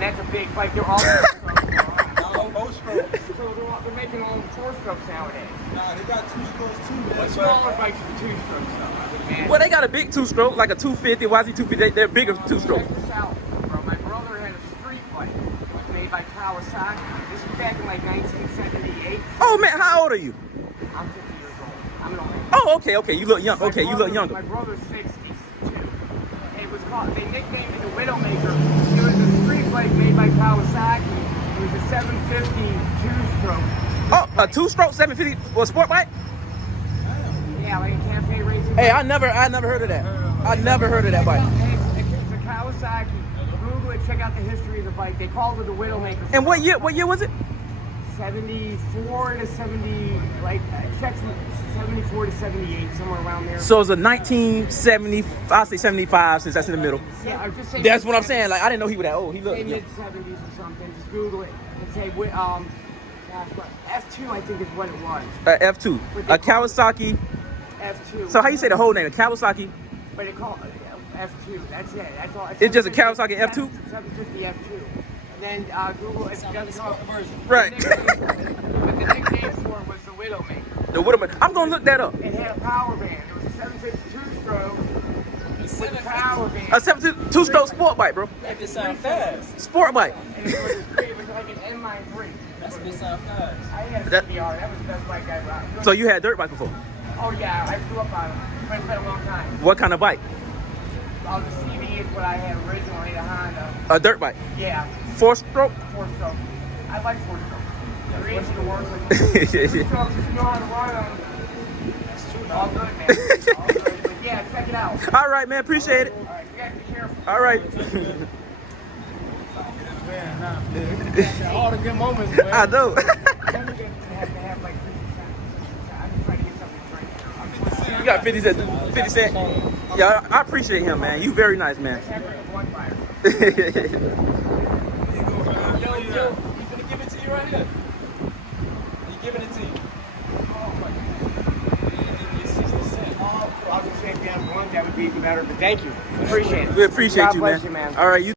man, that's a big bike. They're all Both strokes. So they're making all 4 strokes nowadays. Nah, they got 2 strokes too, man. But smaller bikes are 2 strokes though, man. Well, they got a big 2-stroke, like a 250, YZ250. They're bigger 2-stroke. Check this out, bro. My brother had a street bike made by Kawasaki. This was back in like 1978. Oh man, how old are you? I'm 50 years old. I'm an old man. Oh, okay. You look young. Okay, you look younger. My brother's 62. It was called, they nicknamed it the Widowmaker. It was a street bike made by Kawasaki. It was a 750 2-stroke. Oh, a 2-stroke 750 or sport bike? Yeah, like a cafe racing. Hey, I never heard of that. I never heard of that bike. It's a Kawasaki. Google it, check out the history of the bike. They called it the Widowmaker. And what year was it? 74 to 70, like, check 74 to 78, somewhere around there. So it's a 1970, I'll say 75 since that's in the middle. Yeah, or just say That's what I'm saying. Like, I didn't know he was that old. He looked say young. mid-70s or something. Just Google it and say, gosh, what, F2 I think is what it was. F2, a Kawasaki. F2. So how you say the whole name? A Kawasaki? But it called F2. That's it. That's all. It's just a Kawasaki F2? 750 F2. And then Google it. Doesn't come up version. Right. But the nickname for it was the Widowmaker. The Widowmaker. I'm gonna look that up. It had a power band. It was a 752 stroke with a power band. A 72-stroke sport bike, bro. That just sound fast. Sport bike. And it was like an N-3. That's what sound fast. I had a That- CBR. That was the best bike I rode. So you had a dirt bike before? Oh yeah, I grew up on it. But it's been a long time. What kind of bike? The CB is what I had originally, the Honda. A dirt bike. Yeah, 4-stroke? 4-stroke. I like 4-stroke. They're easy to work with. 2-strokes, if you know how to run them, all good, man. All good. But yeah, check it out. All right, man. Appreciate it. All right, you gotta be careful. All right. All the good moments, man. I know. Then you have to have like 50 cents. I'm just trying to get something to drink. You got 50 cent. 50 cent. Yeah, I appreciate him, man. You very nice, man. Yo, he's gonna give it to you right here. He's giving it to you. Oh my God. It's 60 cents. Oh, I'll just say if you have one, that would be even better. But thank you. Appreciate it. We appreciate God you, bless man. you, man. All right, you.